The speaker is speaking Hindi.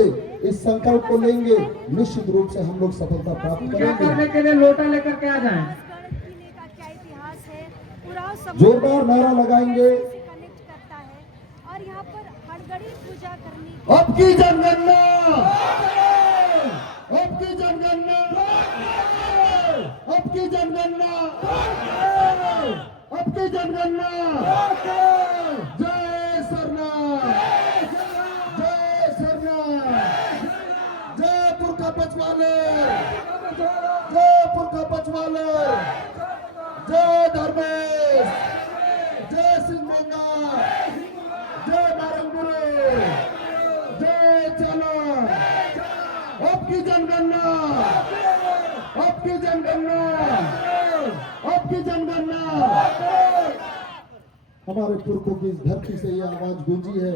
से इस संकल्प को लेंगे, निश्चित रूप से हम लोग सफलता प्राप्त पूजा करेंगे। करने के लिए लोटा लेकर के आ जाएं। किले का क्या इतिहास है, पूरा जोरदार नारा लगाएंगे। कनेक्ट करता है और यहाँ पर हड़गड़ी पूजा करनी। अब की जनगणना, अब की जनगणना, अब की जनगणना, अब की जनगणना। जय सरनाथ, जय सरनाथ, जय पुरखा पचवाले, जय पुरखा पचवाले, जय धर्मेश, जय सिंह, जय नारंगपुर, जय चला। अब की जनगणना, अब की जनगणना, अब की जनगणना। हमारे पुरखों की इस धरती से ये आवाज गूंजी है।